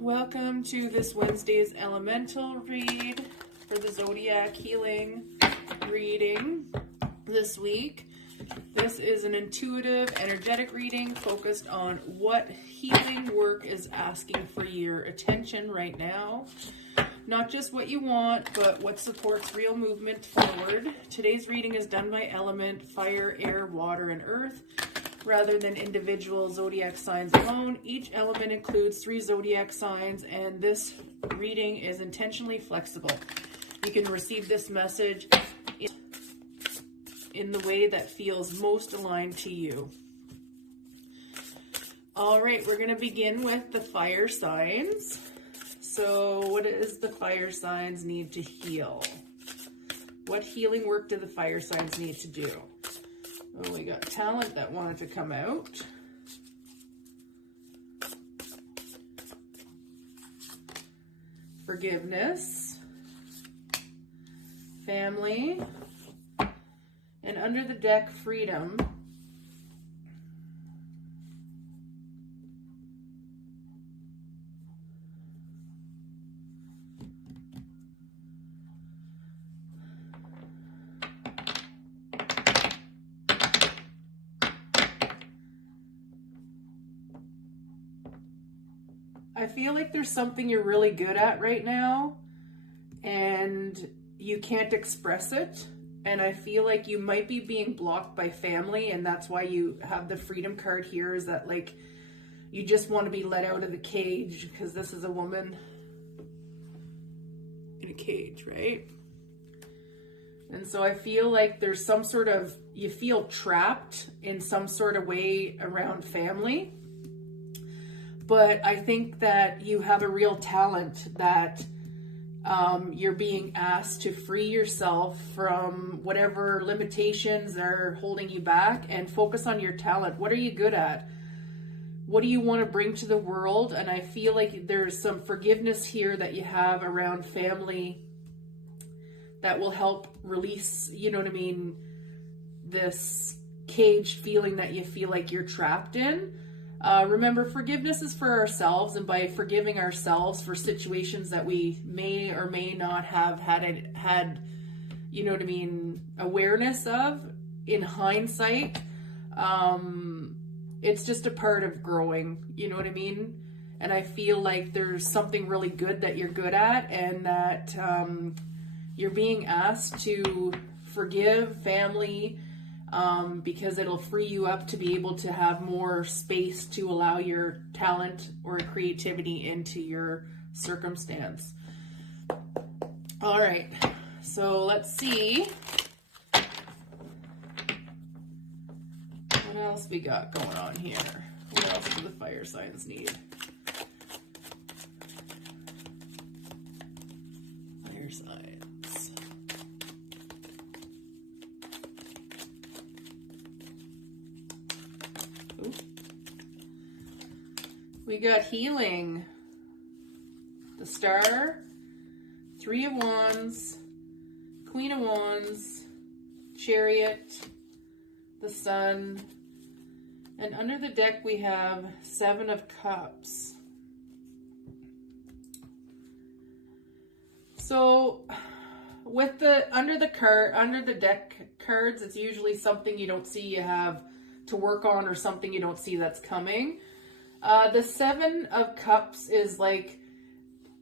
Welcome to this Wednesday's elemental read for the Zodiac healing reading this week. This is an intuitive, energetic reading focused on what healing work is asking for your attention right now. Not just what you want, but what supports real movement forward. Today's reading is done by element, fire, air, water, and earth, rather than individual zodiac signs alone. Each element includes 3 zodiac signs, and this reading is intentionally flexible. You can receive this message in the way that feels most aligned to you. All right, we're going to begin with the fire signs. So what does the fire signs need to heal? What healing work do the fire signs need to do? Oh, we got talent that wanted to come out. Forgiveness. Family. And under the deck, freedom. I feel like there's something you're really good at right now and you can't express it. And I feel like you might be being blocked by family, and that's why you have the freedom card here, is that like you just want to be let out of the cage, because this is a woman in a cage, right? And so I feel like there's some sort of, you feel trapped in some sort of way around family. But I think that you have a real talent that you're being asked to free yourself from whatever limitations are holding you back and focus on your talent. What are you good at? What do you want to bring to the world? And I feel like there's some forgiveness here that you have around family that will help release, you know what I mean, this caged feeling that you feel like you're trapped in. Remember, forgiveness is for ourselves, and by forgiving ourselves for situations that we may or may not have had, you know what I mean, awareness of in hindsight, it's just a part of growing, you know what I mean? And I feel like there's something really good that you're good at, and that you're being asked to forgive family, because it'll free you up to be able to have more space to allow your talent or creativity into your circumstance. All right, so let's see what else we got going on here. What else do the fire signs need? Fire signs. We got healing, the Star, 3 of Wands, Queen of Wands, Chariot, the Sun, and under the deck we have 7 of Cups. So with the under the deck cards, it's usually something you don't see you have to work on, or something you don't see that's coming. The 7 of Cups is like,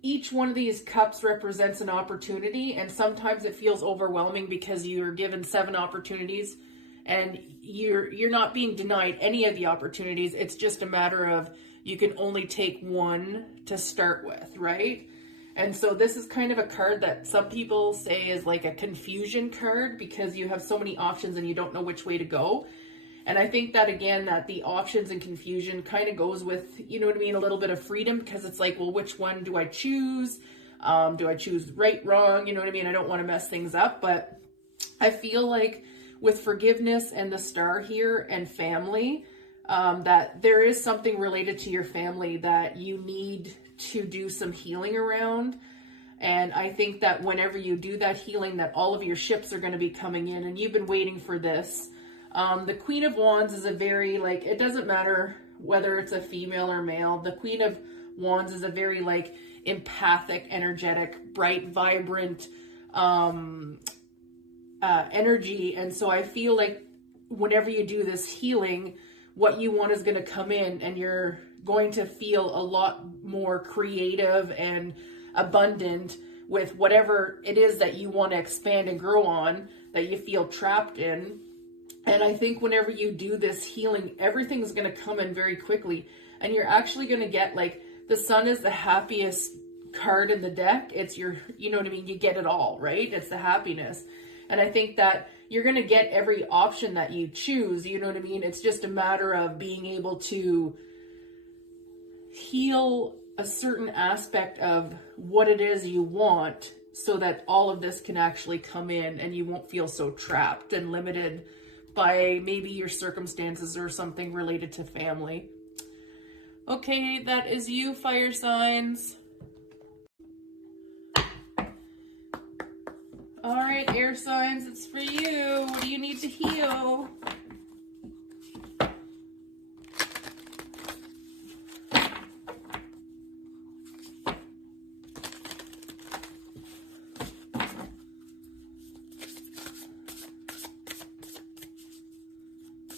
each one of these cups represents an opportunity, and sometimes it feels overwhelming because you're given 7 opportunities and you're not being denied any of the opportunities. It's just a matter of you can only take one to start with, right? And so this is kind of a card that some people say is like a confusion card, because you have so many options and you don't know which way to go. And I think that, again, that the options and confusion kind of goes with, you know what I mean, a little bit of freedom, because it's like, well, which one do I choose? Do I choose right, wrong? You know what I mean? I don't want to mess things up, but I feel like with forgiveness and the Star here and family, that there is something related to your family that you need to do some healing around. And I think that whenever you do that healing, that all of your ships are going to be coming in, and you've been waiting for this. The Queen of Wands is a very, like, it doesn't matter whether it's a female or male. The Queen of Wands is a very like empathic, energetic, bright, vibrant energy. And so I feel like whenever you do this healing, what you want is going to come in, and you're going to feel a lot more creative and abundant with whatever it is that you want to expand and grow on, that you feel trapped in. And I think whenever you do this healing, everything's going to come in very quickly, and you're actually going to get, like, the Sun is the happiest card in the deck. It's your, you know what I mean? You get it all, right? It's the happiness. And I think that you're going to get every option that you choose, you know what I mean? It's just a matter of being able to heal a certain aspect of what it is you want, so that all of this can actually come in and you won't feel so trapped and limited by maybe your circumstances or something related to family. Okay, that is you, fire signs. All right, air signs, it's for you. What do you need to heal?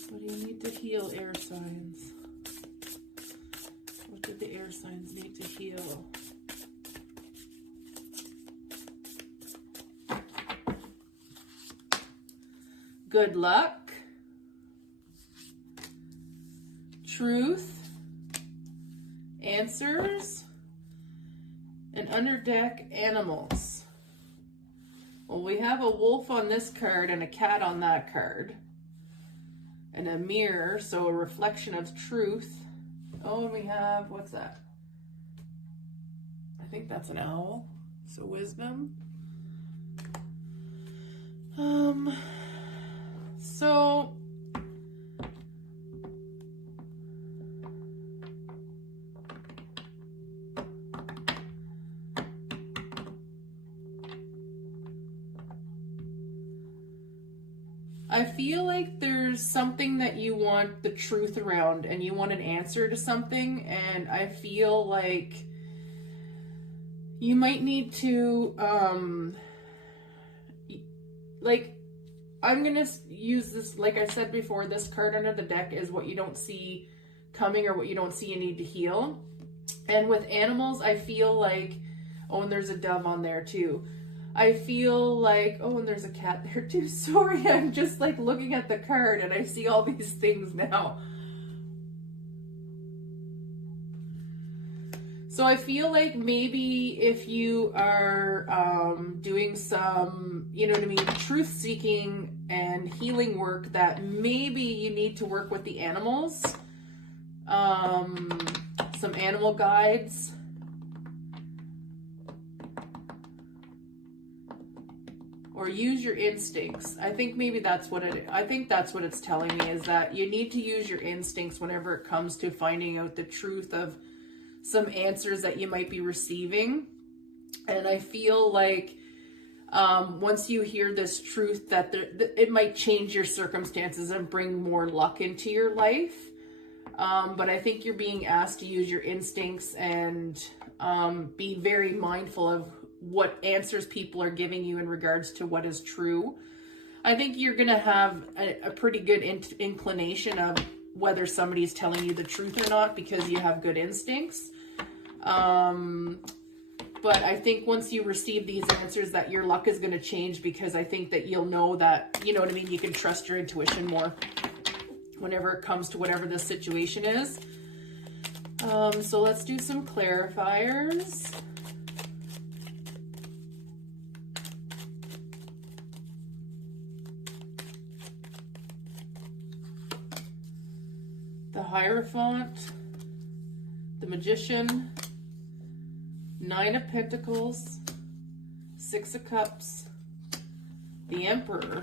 What do you need to heal, air signs? What do the air signs need to heal? Good luck, truth, answers, and under deck, animals. Well, we have a wolf on this card and a cat on that card, and a mirror, so a reflection of truth. Oh, and we have, what's that? I think that's an owl, so wisdom. So I feel like there's something that you want the truth around, and you want an answer to something, and I feel like you might need to like, I'm going to use this, like I said before, this card under the deck is what you don't see coming, or what you don't see you need to heal. And with animals, I feel like, oh, and there's a dove on there too. I feel like, oh, and there's a cat there too. Sorry, I'm just like looking at the card and I see all these things now. So I feel like maybe if you are doing some, you know what I mean, truth-seeking and healing work, that maybe you need to work with the animals, some animal guides. Or use your instincts. I think maybe that's what it's telling me, is that you need to use your instincts whenever it comes to finding out the truth of some answers that you might be receiving. And I feel like once you hear this truth, that it might change your circumstances and bring more luck into your life. But I think you're being asked to use your instincts and be very mindful of what answers people are giving you in regards to what is true. I think you're going to have a pretty good inclination of whether somebody's telling you the truth or not, because you have good instincts. But I think once you receive these answers, that your luck is going to change, because I think that you'll know that, you know what I mean, you can trust your intuition more whenever it comes to whatever the situation is. So let's do some clarifiers. The Hierophant, the Magician, Nine of Pentacles, Six of Cups, the Emperor,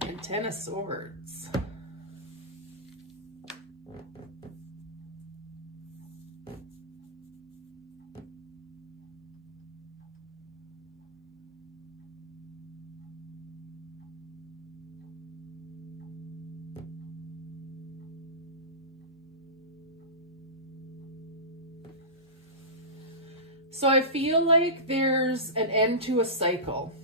and Ten of Swords. So I feel like there's an end to a cycle.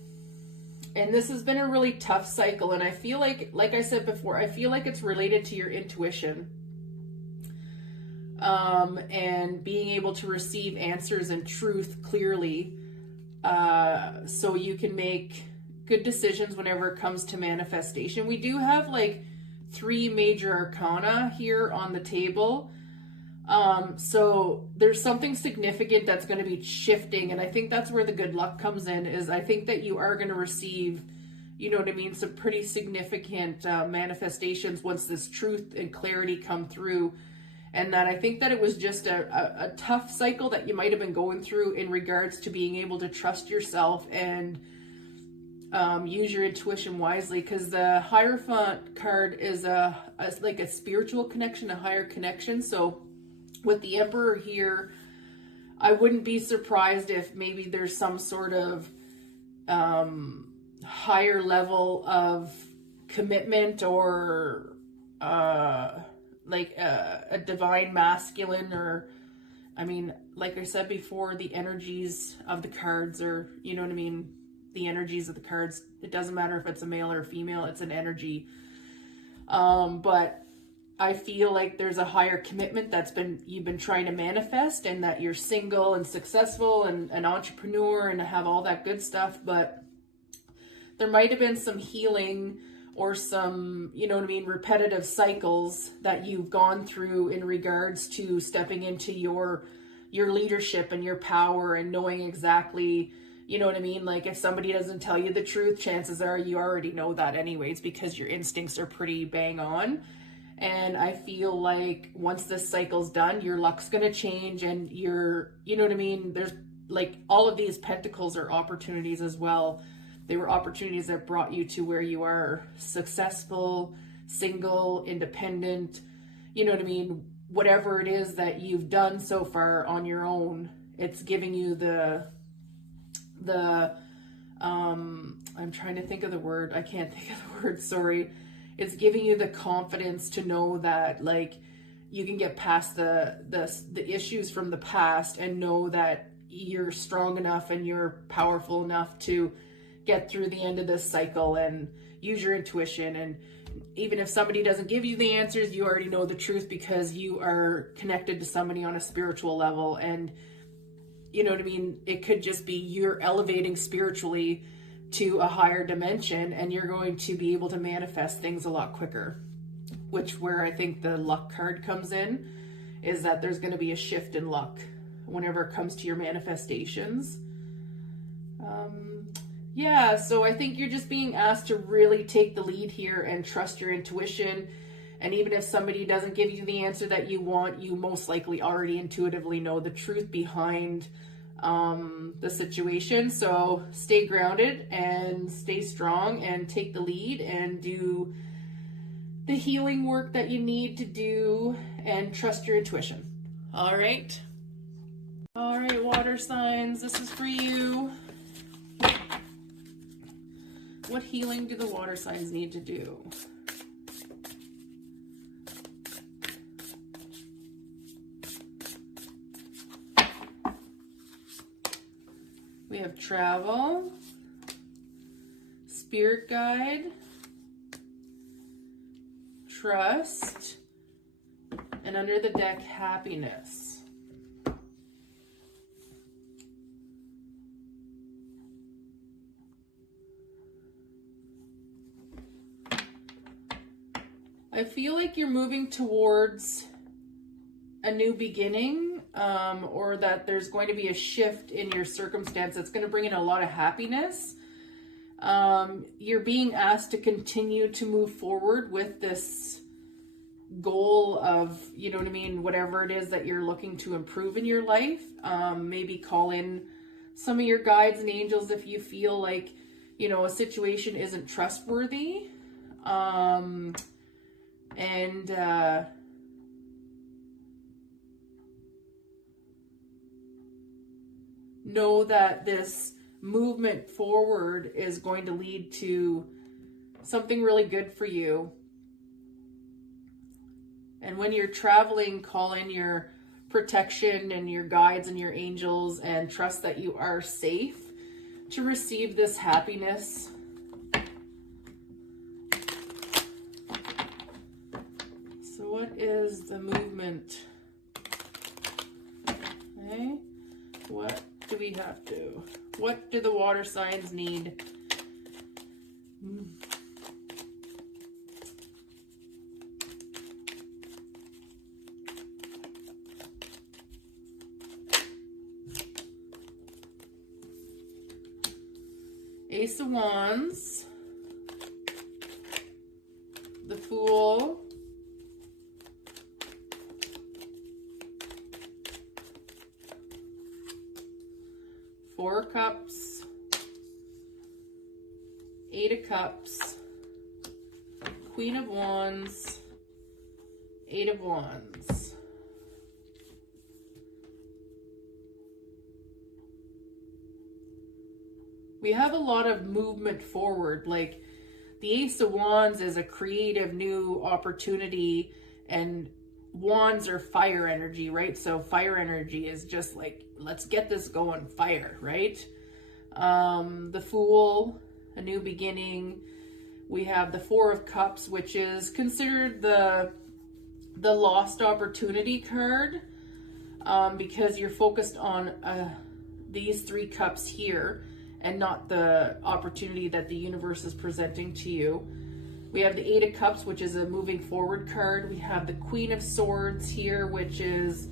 And this has been a really tough cycle. And I feel like I said before, I feel like it's related to your intuition. And being able to receive answers and truth clearly. So you can make good decisions whenever it comes to manifestation. We do have like 3 major arcana here on the table. So there's something significant that's going to be shifting. And I think that's where the good luck comes in, is I think that you are going to receive, you know what I mean, some pretty significant manifestations once this truth and clarity come through. And that I think that it was just a tough cycle that you might have been going through in regards to being able to trust yourself and use your intuition wisely. Because the Hierophant card is like a spiritual connection, a higher connection. So with the Emperor here, I wouldn't be surprised if maybe there's some sort of higher level of commitment, or like a divine masculine, or, I mean, like I said before, the energies of the cards are, you know what I mean, the energies of the cards, it doesn't matter if it's a male or a female, it's an energy. But I feel like there's a higher commitment you've been trying to manifest, and that you're single and successful and an entrepreneur and have all that good stuff. But there might have been some healing or some, you know what I mean, repetitive cycles that you've gone through in regards to stepping into your leadership and your power and knowing exactly, you know what I mean? Like if somebody doesn't tell you the truth, chances are you already know that anyways, because your instincts are pretty bang on. And I feel like once this cycle's done, your luck's going to change, and you know what I mean? There's like all of these pentacles are opportunities as well. They were opportunities that brought you to where you are successful, single, independent, you know what I mean? Whatever it is that you've done so far on your own, it's giving you I'm trying to think of the word. I can't think of the word. Sorry. It's giving you the confidence to know that like you can get past the issues from the past and know that you're strong enough and you're powerful enough to get through the end of this cycle and use your intuition. And even if somebody doesn't give you the answers, you already know the truth because you are connected to somebody on a spiritual level. And you know what I mean? It could just be you're elevating spiritually to a higher dimension, and you're going to be able to manifest things a lot quicker, which where I think the luck card comes in, is that there's going to be a shift in luck whenever it comes to your manifestations. Yeah, so I think you're just being asked to really take the lead here and trust your intuition. And even if somebody doesn't give you the answer that you want, you most likely already intuitively know the truth behind the situation. So stay grounded and stay strong and take the lead and do the healing work that you need to do and trust your intuition. All right, water signs, this is for you. What healing do the water signs need to do? We have travel, spirit guide, trust, and under the deck, happiness. I feel like you're moving towards a new beginning, or that there's going to be a shift in your circumstance that's going to bring in a lot of happiness. You're being asked to continue to move forward with this goal of, you know what I mean, whatever it is that you're looking to improve in your life. Maybe call in some of your guides and angels if you feel like, you know, a situation isn't trustworthy. Know that this movement forward is going to lead to something really good for you. And when you're traveling, call in your protection and your guides and your angels, and trust that you are safe to receive this happiness. So what is the movement? Okay. What do we have to? What do the water signs need? Ace of Wands, the Fool, Four of Cups, Eight of Cups, Queen of Wands, Eight of Wands. We have a lot of movement forward. Like the Ace of Wands is a creative new opportunity, and wands are fire energy, right? So fire energy is just like, let's get this going, fire, right? The Fool, a new beginning. We have the Four of Cups, which is considered the lost opportunity card, because you're focused on these three cups here, and not the opportunity that the universe is presenting to you. We have the Eight of Cups, which is a moving forward card. We have the Queen of Swords here, which is,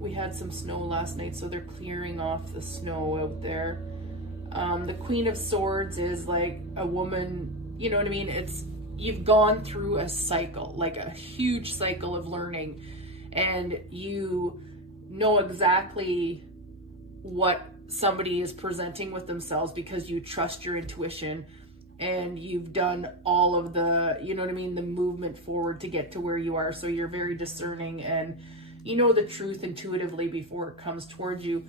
we had some snow last night, so they're clearing off the snow out there. The Queen of Swords is like a woman, you know what I mean? You've gone through a cycle, like a huge cycle of learning, and you know exactly what somebody is presenting with themselves because you trust your intuition, and you've done all of the, you know what I mean, the movement forward to get to where you are. So you're very discerning, and you know the truth intuitively before it comes towards you.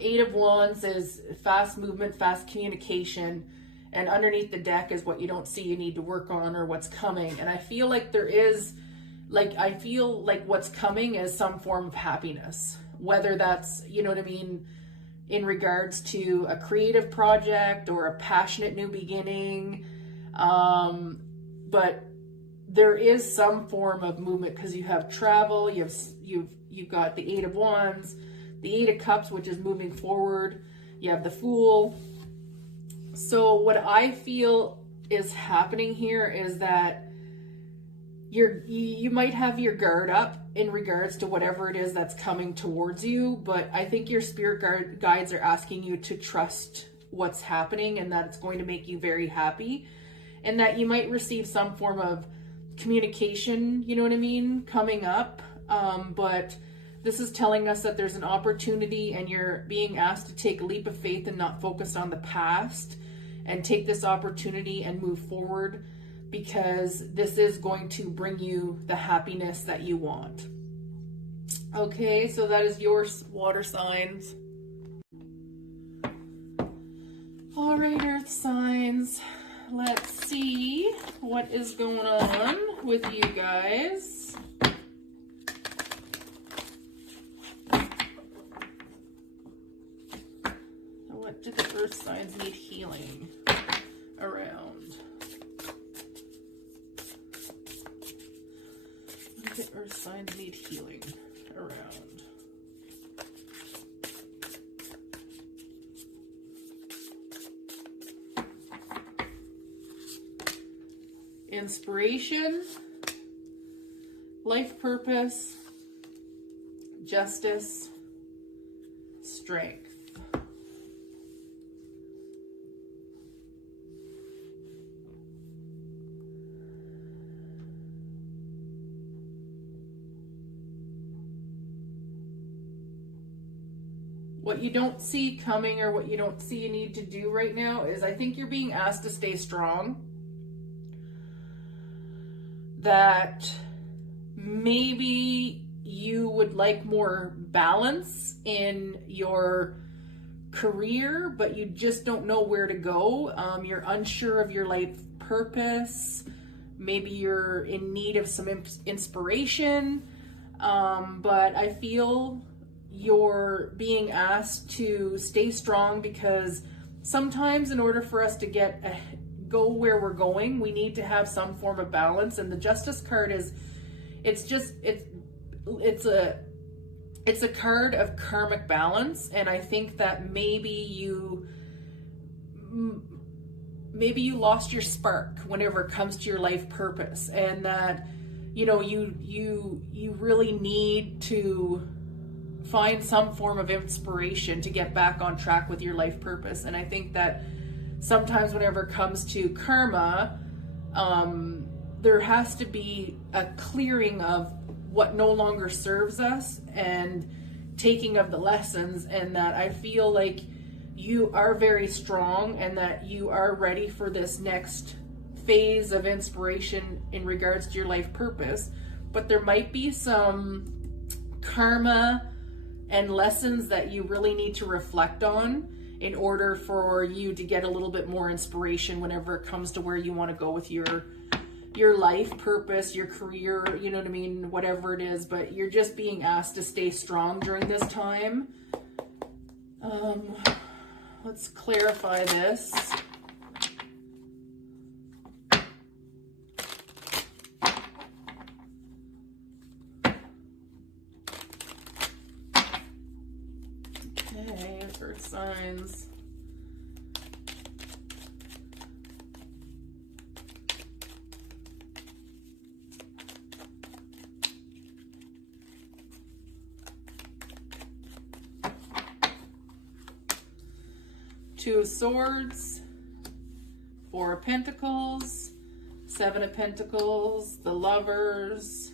Eight of Wands is fast movement, fast communication, and underneath the deck is what you don't see you need to work on, or what's coming. And I feel like what's coming is some form of happiness, whether that's, you know what I mean, in regards to a creative project or a passionate new beginning. But there is some form of movement, because you have travel, you've got the Eight of Wands, the Eight of Cups, which is moving forward. You have the Fool. So what I feel is happening here is that you might have your guard up in regards to whatever it is that's coming towards you, but I think your spirit guides are asking you to trust what's happening, and that it's going to make you very happy, and that you might receive some form of communication, you know what I mean, coming up. But this is telling us that there's an opportunity, and you're being asked to take a leap of faith and not focus on the past, and take this opportunity and move forward, because this is going to bring you the happiness that you want. Okay, so that is your water signs. All right, earth signs. Let's see what is going on with you guys. What do the earth signs need healing around? What do the earth signs need healing around? Inspiration, life purpose, justice, strength. What you don't see coming, or what you don't see you need to do right now, is I think you're being asked to stay strong. That maybe you would like more balance in your career, but you just don't know where to go. You're unsure of your life purpose. maybe you're in need of some inspiration, but I feel you're being asked to stay strong, because sometimes in order for us to go where we're going, we need to have some form of balance. And the Justice card it's a card of karmic balance. And I think that maybe you lost your spark whenever it comes to your life purpose, and that, you know, you really need to find some form of inspiration to get back on track with your life purpose. And I think that sometimes whenever it comes to karma, there has to be a clearing of what no longer serves us and taking of the lessons. And that I feel like you are very strong, and that you are ready for this next phase of inspiration in regards to your life purpose. But there might be some karma and lessons that you really need to reflect on in order for you to get a little bit more inspiration whenever it comes to where you want to go with your life purpose, your career, you know what I mean, whatever it is. But you're just being asked to stay strong during this time. Let's clarify this. Okay, earth signs. Two of Swords, Four of Pentacles, Seven of Pentacles, the Lovers,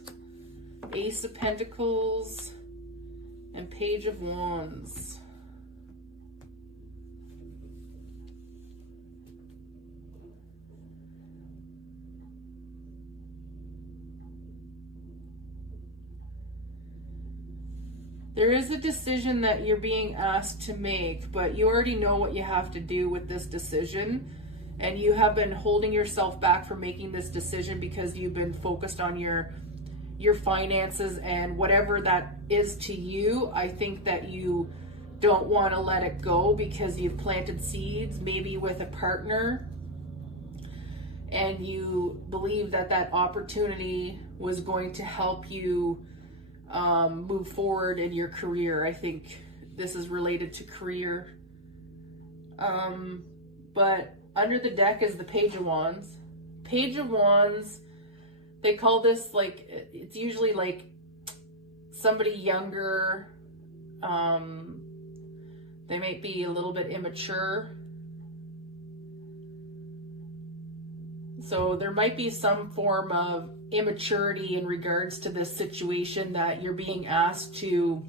Ace of Pentacles, and Page of Wands. There is a decision that you're being asked to make, but you already know what you have to do with this decision. And you have been holding yourself back from making this decision because you've been focused on your finances and whatever that is to you. I think that you don't want to let it go because you've planted seeds, maybe with a partner, and you believe that that opportunity was going to help you move forward in your career. I think this is related to career. But under the deck is the Page of Wands. Page of Wands, they call this, like, it's usually like somebody younger. They might be a little bit immature. So there might be some form of immaturity in regards to this situation that you're being asked to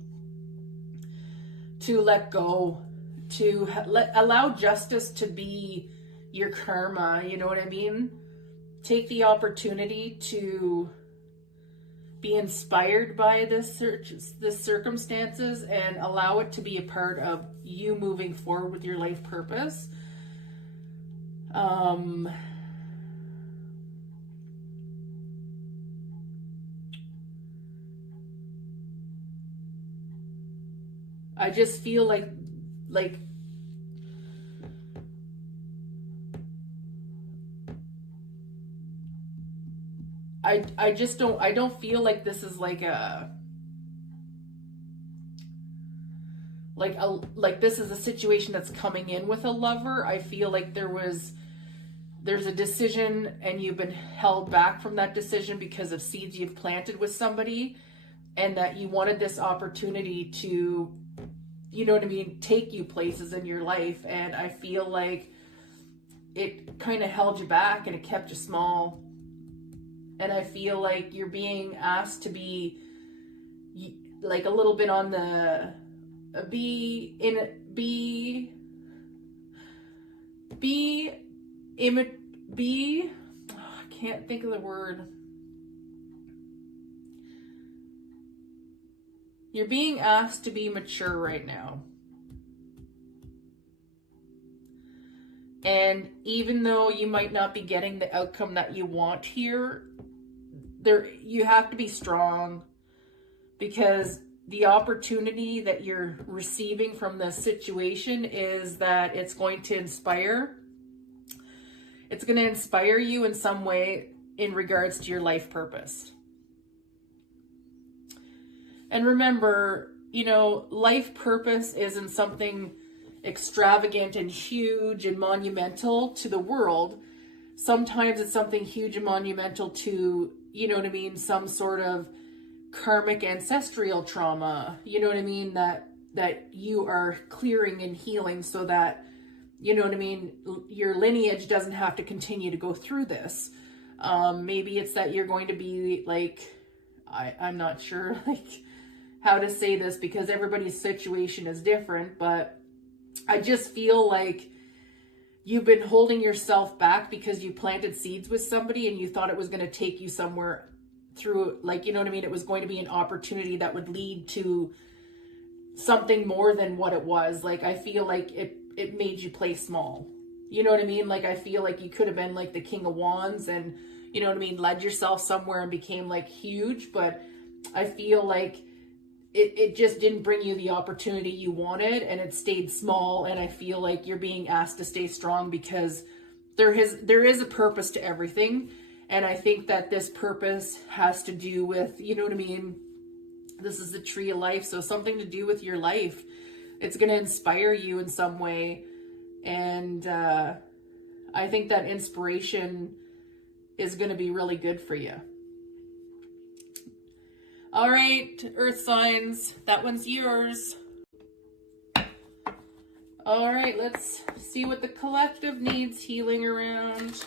let go, to allow justice to be your karma, you know what I mean? Take the opportunity to be inspired by this circumstances and allow it to be a part of you moving forward with your life purpose. I just feel like I don't feel like this is like this is a situation that's coming in with a lover. I feel like there's a decision and you've been held back from that decision because of seeds you've planted with somebody, and that you wanted this opportunity to, you know what I mean, take you places in your life. And I feel like it kind of held you back and it kept you small. And I feel like you're being asked to be like a little bit on the I can't think of the word. You're being asked to be mature right now. And even though you might not be getting the outcome that you want here, you have to be strong, because the opportunity that you're receiving from this situation is that it's going to inspire. It's going to inspire you in some way in regards to your life purpose. And remember, you know, life purpose isn't something extravagant and huge and monumental to the world. Sometimes it's something huge and monumental to, you know what I mean, some sort of karmic ancestral trauma, you know what I mean, that you are clearing and healing so that, you know what I mean, your lineage doesn't have to continue to go through this. Maybe it's that you're going to be like, I'm not sure like how to say this, because everybody's situation is different, but I just feel like you've been holding yourself back because you planted seeds with somebody and you thought it was going to take you somewhere through, like, you know what I mean? It was going to be an opportunity that would lead to something more than what it was. Like, I feel like it made you play small. You know what I mean? Like, I feel like you could have been like the King of Wands and, you know what I mean, led yourself somewhere and became like huge, but I feel like it just didn't bring you the opportunity you wanted, and it stayed small. And I feel like you're being asked to stay strong because there is a purpose to everything. And I think that this purpose has to do with, you know what I mean? This is the tree of life. So something to do with your life. It's going to inspire you in some way. And I think that inspiration is going to be really good for you. All right, Earth signs, that one's yours. All right, let's see what the collective needs healing around.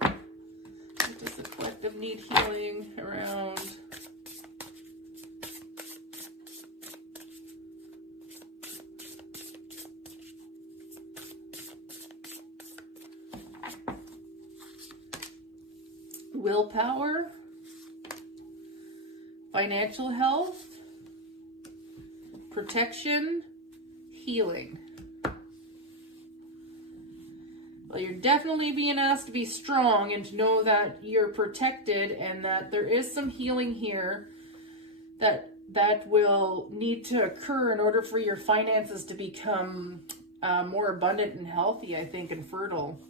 What does the collective need healing around? Willpower, financial health, protection, healing. Well, you're definitely being asked to be strong and to know that you're protected and that there is some healing here that will need to occur in order for your finances to become more abundant and healthy, I think, and fertile.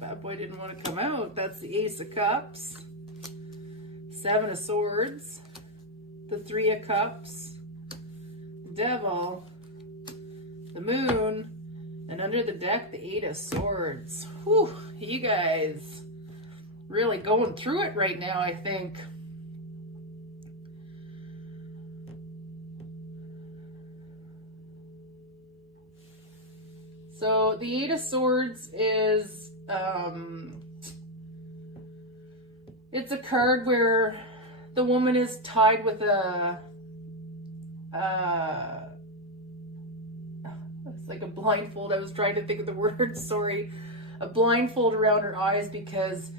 That boy didn't want to come out. That's the Ace of Cups, Seven of Swords, the Three of Cups, Devil, the Moon, and under the deck, the Eight of Swords. Whew, you guys really going through it right now, I think. So the Eight of Swords is, it's a card where the woman is tied with it's like a blindfold. I was trying to think of the word, sorry. A blindfold around her eyes because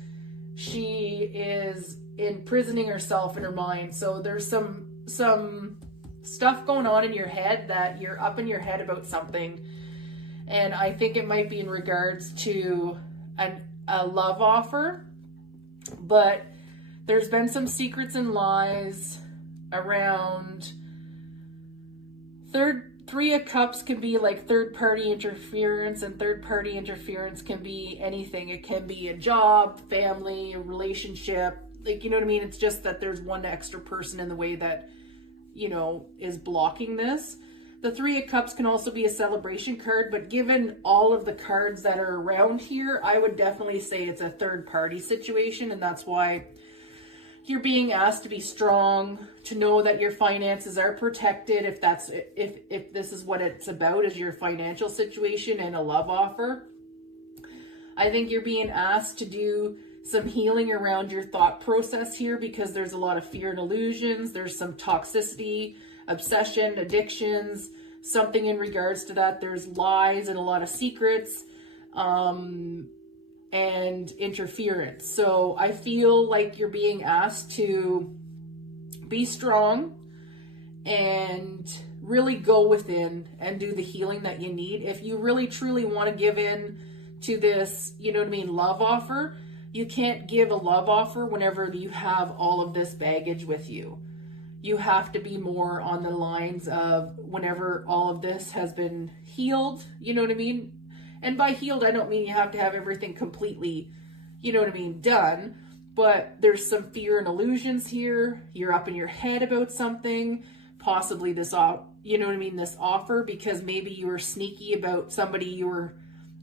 she is imprisoning herself in her mind. So there's some stuff going on in your head that you're up in your head about something. And I think it might be in regards to a love offer, but there's been some secrets and lies around. Three of Cups can be like third-party interference, and third-party interference can be anything. It can be a job, family, a relationship, like, you know what I mean? It's just that there's one extra person in the way that, you know, is blocking this. The Three of Cups can also be a celebration card, but given all of the cards that are around here, I would definitely say it's a third party situation, and that's why you're being asked to be strong, to know that your finances are protected if this is what it's about, is your financial situation and a love offer. I think you're being asked to do some healing around your thought process here, because there's a lot of fear and illusions. There's some toxicity, obsession, addictions, something in regards to that. There's lies and a lot of secrets, and interference. So I feel like you're being asked to be strong and really go within and do the healing that you need. If you really truly want to give in to this, you know what I mean, love offer, you can't give a love offer whenever you have all of this baggage with you. You have to be more on the lines of whenever all of this has been healed, you know what I mean? And by healed, I don't mean you have to have everything completely, you know what I mean, done. But there's some fear and illusions here. You're up in your head about something, possibly this, you know what I mean, this offer, because maybe you were sneaky about somebody you were,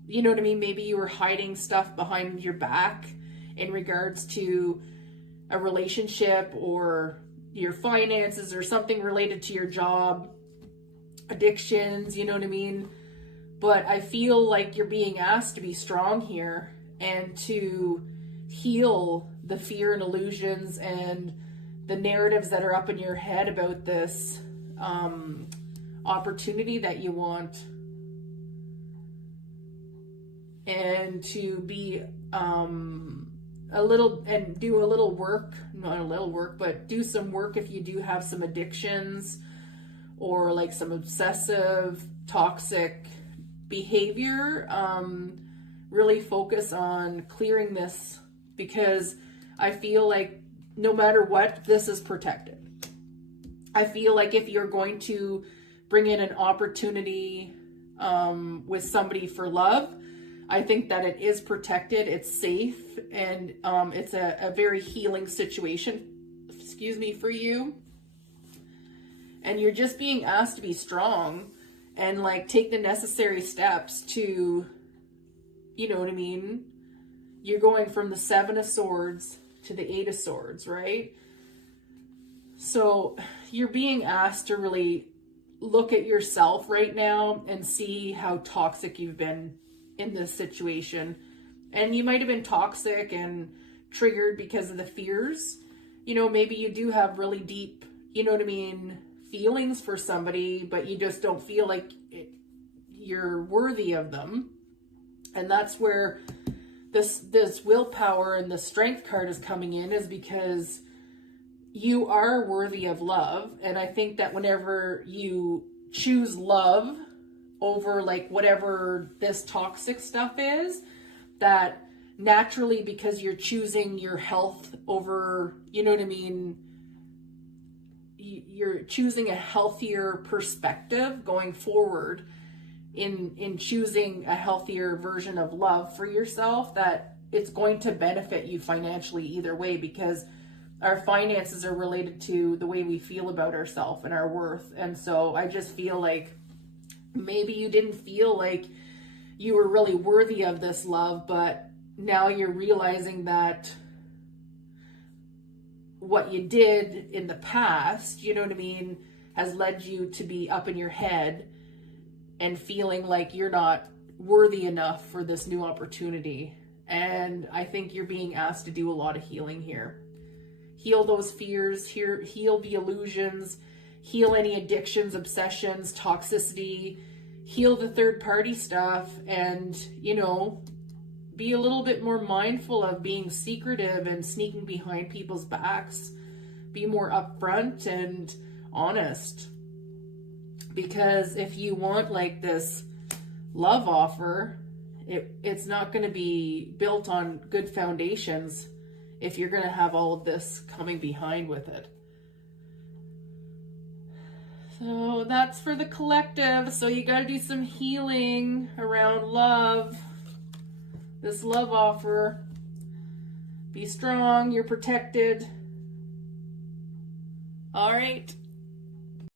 you know what I mean, maybe you were hiding stuff behind your back in regards to a relationship or your finances or something related to your job, addictions, you know what I mean? But I feel like you're being asked to be strong here and to heal the fear and illusions and the narratives that are up in your head about this opportunity that you want, and to be a little, and do a little work, not a little work, but do some work if you do have some addictions or like some obsessive, toxic behavior. Really focus on clearing this, because I feel like no matter what, this is protected. I feel like if you're going to bring in an opportunity with somebody for love, I think that it is protected, it's safe, and it's a very healing situation, for you. And you're just being asked to be strong and like take the necessary steps to, you know what I mean? You're going from the Seven of Swords to the Eight of Swords, right? So you're being asked to really look at yourself right now and see how toxic you've been in this situation. And you might have been toxic and triggered because of the fears. You know, maybe you do have really deep, you know what I mean, feelings for somebody, but you just don't feel like you're worthy of them. And that's where this willpower and the strength card is coming in, is because you are worthy of love. And I think that whenever you choose love over like whatever this toxic stuff is, that naturally, because you're choosing your health over, you know what I mean, you're choosing a healthier perspective going forward in choosing a healthier version of love for yourself, that it's going to benefit you financially either way, because our finances are related to the way we feel about ourselves and our worth. And so I just feel like maybe you didn't feel like you were really worthy of this love, but now you're realizing that what you did in the past, you know what I mean, has led you to be up in your head and feeling like you're not worthy enough for this new opportunity. And I think you're being asked to do a lot of healing here. Heal those fears, heal the illusions, heal any addictions, obsessions, toxicity, heal the third party stuff, and, you know, be a little bit more mindful of being secretive and sneaking behind people's backs. Be more upfront and honest. Because if you want like this love offer, it's not going to be built on good foundations if you're going to have all of this coming behind with it. So that's for the collective. So you got to do some healing around love. This love offer. Be strong. You're protected. All right.